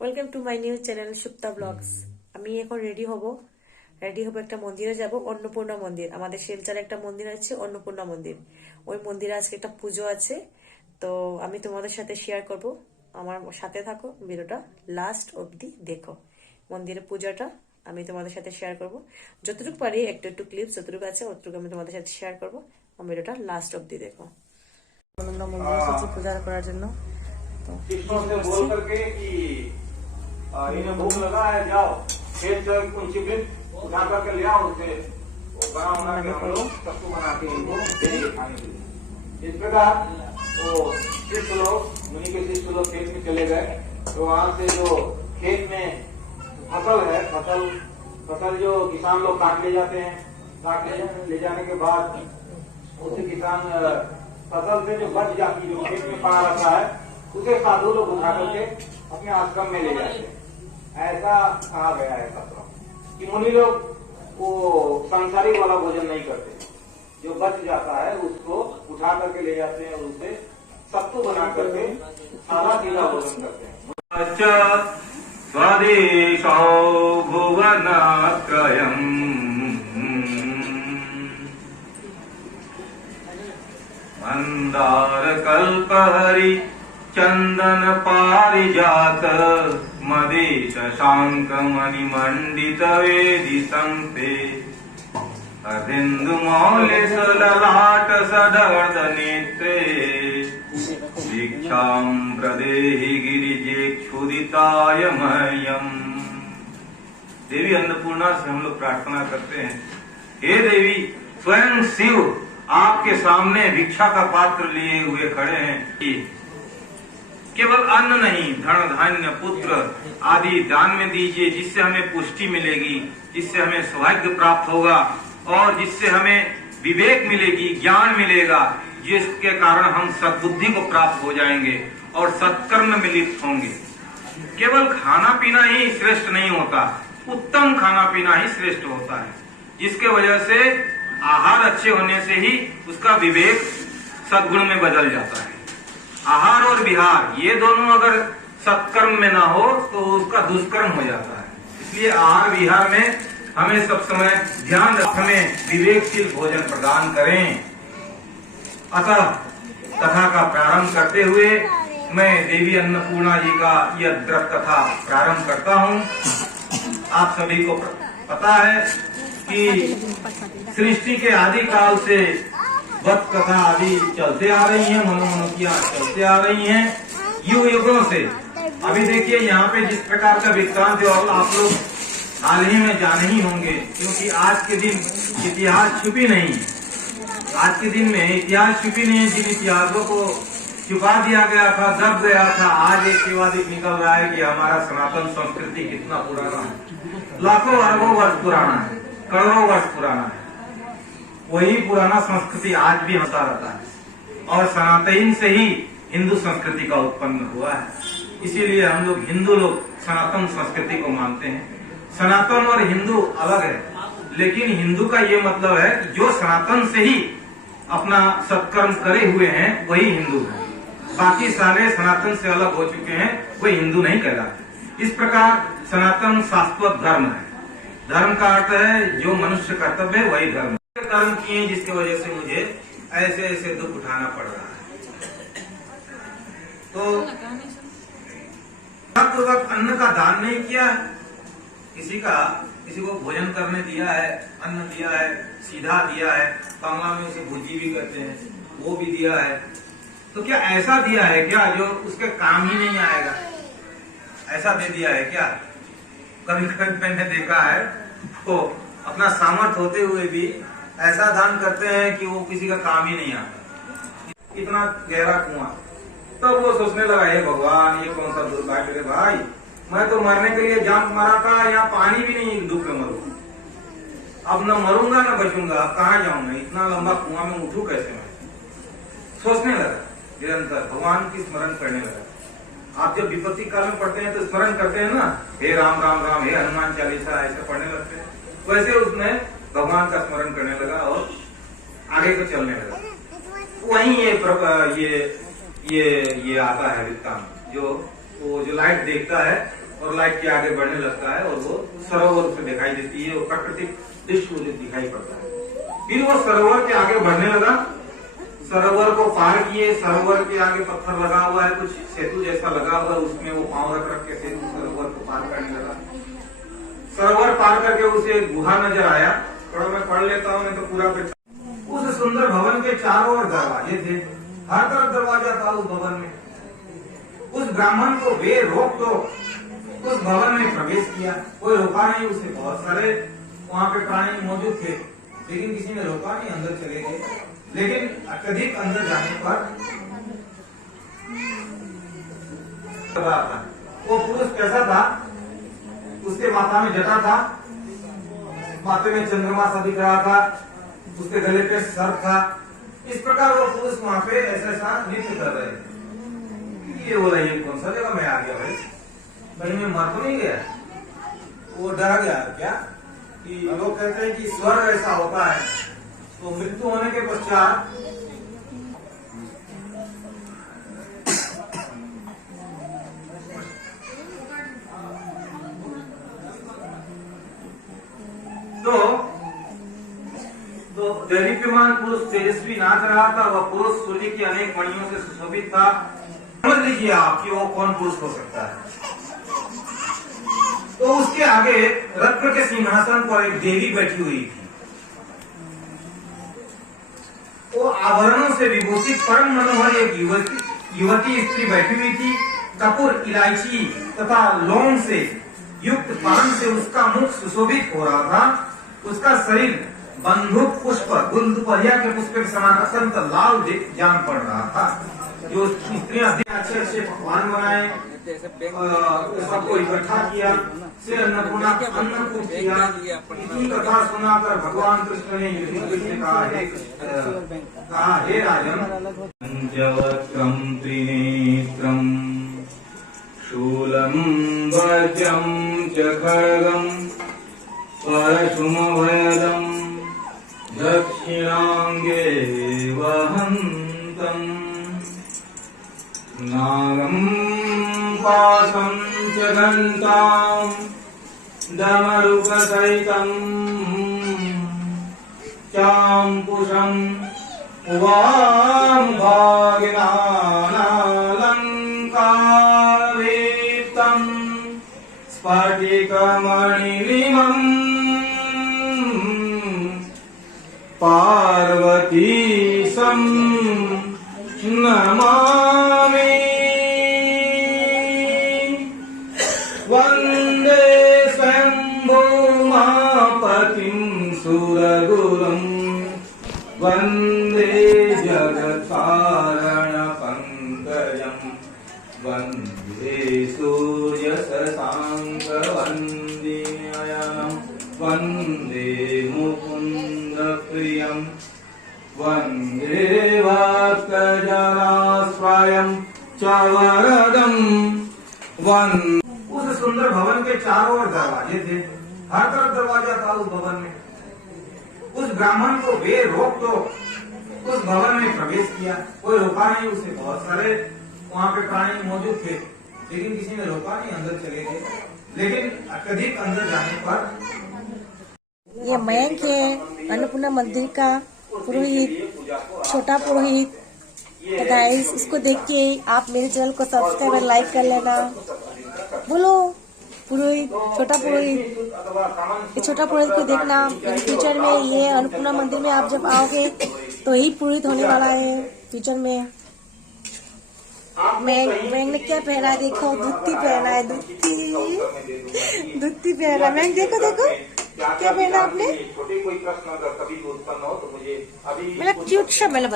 Welcome to my new channel Supta blogs. আমি এখন ready হব একটা মন্দিরে যাব, অন্নপূর্ণা মন্দির। আমাদের শিলচরে একটা মন্দির আছে অন্নপূর্ণা মন্দির। ওই মন্দিরে আজকে একটা পুজো আছে, তো আমি তোমাদের সাথে শেয়ার করব। আমার সাথে থাকো, ভিডিওটা লাস্ট অবধি দেখো। মন্দিরের পূজাটা আমি তোমাদের সাথে শেয়ার করব, যতটুকু পারি একটু একটু ক্লিপস যতটুকু আছে অতটুকু আমি তোমাদের সাথে শেয়ার করবো। ভিডিওটা লাস্ট অবধি দেখো। আমরা মন্দিরে এসেছি পূজা করার জন্য। তো इन्हें भूख लगा है, जाओ खेत जो कोई चिकन उठा करके ले आओ, उसे वो बना बना के हम लोग सत्तू बना के इनको देंगे खाने के लिए। इस प्रकार वो शिष्य लोग, मुनि के शिष्य लोग खेत में चले गए, तो वहां से जो खेत में फसल है, फसल जो किसान लोग काट ले जाते हैं, ले जाने के बाद उसे किसान फसल से जो बच जाती, जो खेत में पड़ा रहता है, उसे साधु लोग उठा करके अपने आश्रम में ले जाते हैं। ऐसा कहा गया है शास्त्रों कि मुनि लोग वो सांसारिक वाला भोजन नहीं करते, जो बच जाता है उसको उठा करके ले जाते हैं और उसे सत्तू बना करके सादा सीधा भोजन करते हैं। स्वदेशो भुवनत्रयम् मंदार कल्पहरि चंदन पारिजात मदेश शांक मणिमंडित वेदि संते अरिंदु मौल्य सललाट सदर्द नेत्रे दीक्षां प्रदेहि गिरिजे क्षुदिताय मह्यम। देवी अन्नपूर्णा से हम लोग प्रार्थना करते हैं, हे देवी, स्वयं शिव आपके सामने भिक्षा का पात्र लिए हुए खड़े हैं। केवल अन्न नहीं, धन धान्य पुत्र आदि दान में दीजिए, जिससे हमें पुष्टि मिलेगी, जिससे हमें सौभाग्य प्राप्त होगा और जिससे हमें विवेक मिलेगी, ज्ञान मिलेगा, जिसके कारण हम सद्बुद्धि को प्राप्त हो जाएंगे और सत्कर्म में लिप्त होंगे। केवल खाना पीना ही श्रेष्ठ नहीं होता, उत्तम खाना पीना ही श्रेष्ठ होता है, जिसके वजह से आहार अच्छे होने से ही उसका विवेक सद्गुण में बदल जाता है। आहार और विहार ये दोनों अगर सत्कर्म में ना हो तो उसका दुष्कर्म हो जाता है। इसलिए आहार विहार में हमें सब समय ध्यान रख, हमें विवेकशील भोजन प्रदान करें। अतः कथा का प्रारंभ करते हुए मैं देवी अन्नपूर्णा जी का यह व्रत कथा प्रारंभ करता हूँ। आप सभी को पता है कि सृष्टि के आदि काल से व्रत कथा आदि चलते आ रही हैं, मनोमनोकियां चलते आ रही हैं युग युगों से। अभी देखिए यहाँ पे जिस प्रकार का वृत्तांत है, और आप लोग हाल ही में जाने ही होंगे, क्योंकि आज के दिन इतिहास छुपी नहीं है। आज के दिन में इतिहास छुपी नहीं है। जिन इतिहासों को छुपा दिया गया था, दब गया था, आज एक के बाद एक निकल रहा है कि हमारा सनातन संस्कृति कितना पुराना है, लाखों अरबों वर्ष पुराना है, करोड़ों वर्ष पुराना है। वही पुराना संस्कृति आज भी होता रहता है और सनातन से ही हिंदू संस्कृति का उत्पन्न हुआ है। इसीलिए हम लोग हिंदू लोग सनातन संस्कृति को मानते हैं। सनातन और हिंदू अलग है, लेकिन हिंदू का ये मतलब है कि जो सनातन से ही अपना सत्कर्म करे हुए हैं वही हिंदू है। बाकी सारे सनातन से अलग हो चुके हैं, वही हिंदू नहीं कहलाते। इस प्रकार सनातन शाश्वत धर्म है। धर्म का अर्थ है जो मनुष्य कर्तव्य है वही धर्म। कर्म किए जिसकी वजह से मुझे ऐसे ऐसे दुख उठाना पड़ रहा है। तो पूर्वक अन्न का दान नहीं किया है, किसी को भोजन करने दिया है, अन्न दिया है, सीधा दिया है, बांग्ला में उसे भुजी भी कहते हैं, वो भी दिया है। तो क्या ऐसा दिया है क्या जो उसके काम ही नहीं आएगा? ऐसा दे दिया है क्या? कभी कभी मैंने देखा है वो अपना सामर्थ्य होते हुए भी ऐसा दान करते हैं कि वो किसी का काम ही नहीं आता। इतना गहरा कुआं, तब वो सोचने लगा, हे भगवान, ये कौन सा दुर्भाग्य है भाई, मैं तो मरने के लिए जान मारा था, यहाँ पानी भी नहीं, दुख में मरू, अब न मरूंगा न बचूंगा, अब कहाँ जाऊंगा, इतना लंबा कुआं में उठूं कैसे? मैं सोचने लगा, निरंतर भगवान की स्मरण करने लगा। आप जब विपत्ति काल में पढ़ते हैं तो स्मरण करते हैं ना, हे राम राम राम, हे हनुमान चालीसा, ऐसे पढ़ने लगते हैं। वैसे उसने भगवान का स्मरण करने लगा और आगे को चलने लगा। वहीं ये आता है वृत्तांत, जो लाइट देखता है और लाइट के आगे बढ़ने लगता है और वो सरोवर से दिखाई देती है और प्राकृतिक दृश्य मुझे दिखाई पड़ता है। फिर वो सरोवर के आगे बढ़ने लगा, सरोवर को पार किए, सरोवर के आगे पत्थर लगा हुआ है, कुछ सेतु जैसा लगा हुआ है, उसमें वो पांव रख रख के सेतु सरोवर को पार करने लगा। सरोवर पार करके उसे एक गुहा नजर आया, थोड़ा मैं पढ़ लेता हूँ, नहीं तो पूरा उस सुंदर भवन के चारों ओर दरवाजे थे, हर तरफ दरवाजा था उस भवन में। उस ब्राह्मण को बेरोक तो उस भवन में प्रवेश किया, कोई रोका नहीं उसे। बहुत सारे वहाँ पे प्राणी मौजूद थे, लेकिन किसी ने रोका नहीं, अंदर चले गए। लेकिन अत्यधिक अंदर जाने पर वो पुरुष कैसा था, उसके माथा में जटा था, माथे में चंद्रमा सा दिख रहा था, उसके गले पे सर्प था। इस प्रकार वो पुरुष वहाँ पे ऐसा नृत्य कर रहे थे। ये बोला ये कौन सा जगह में आ गया भाई, कहीं में मर तो नहीं गया? वो डर गया क्या कि लोग कहते हैं कि स्वर्ग ऐसा होता है, तो मृत्यु होने के पश्चात तो दैदीप्यमान पुरुष तेजस्वी नाच रहा था। वह पुरुष सूर्य की अनेक मणियों से सुशोभित था। समझ लीजिए आप कि वो कौन पुरुष हो सकता है। तो उसके आगे रत्न के सिंहासन पर एक देवी बैठी हुई थी। वो आभरणों से विभूषित परम मनोहर एक युवती स्त्री बैठी हुई थी। कपूर, इलायची तथा लौंग से युक्त पान से उसका मुख सुशोभित हो रहा था। उसका शरीर बंदूक पुष्प गुलदुपहिया के पुष्प के समान अत्यंत लाल जान पड़ रहा था। जो स्त्रियां अच्छे अच्छे पकवान बनाए, सबको इकट्ठा किया, से अन्नपूर्णा अन्नकूट किया। इतनी कथा सुनाकर भगवान कृष्ण ने युधिष्ठिर से कहा, हे राजन, पंचवक्त्रं त्रिनेत्रं शूलं वज्रं च खड्गं परशुमभयदं दक्षिणांगे वहन्तम् नागं पाशं च घण्टां डमरुकसहितं चाम्पुषं वामभागिनालङ्कारयुक्तं स्फटिकमणिनिभम् पार्वतीशं नमामि। वन्दे स्वयंभूमापतिं सुरगुरुं वन्दे जगत्कारणपङ्कजं वन्दे सूर्यशशाङ्कवन्दिनयनं वन्दे मुकुन्दप्रियं वन्दे भक्तजनाश्रयं च वरदं वन्दे। उस सुंदर भवन के चारों ओर दरवाजे थे, हर तरफ दरवाजा था उस भवन में। उस ब्राह्मण को बेरोक तो उस भवन में प्रवेश किया, कोई रोका नहीं उसे। बहुत सारे वहाँ पे प्राणी मौजूद थे, लेकिन किसी ने रोका नहीं, अंदर चले गए। लेकिन अत्यधिक अंदर जाने पर ये मयंक है, अन्नपूर्णा मंदिर का पुरोहित, छोटा पुरोहित। तो गाइस, इसको देख के आप मेरे चैनल को सब्सक्राइब और लाइक कर लेना। बोलो पुरोहित, छोटा पुरोहित। ये छोटा पुरोहित को देखना। इन फ्यूचर में ये अन्नपूर्णा मंदिर में आप जब आओगे तो यही पुरोहित होने वाला है फ्यूचर में। मैं ने क्या पहना है देखो, धोती पहना है, धोती पहना है। मैं देखो देखो क्या पहना आपने। छोटे कोई प्रश्न अगर कभी उत्पन्न हो तो मुझे अभी मतलब क्यूट सा, मतलब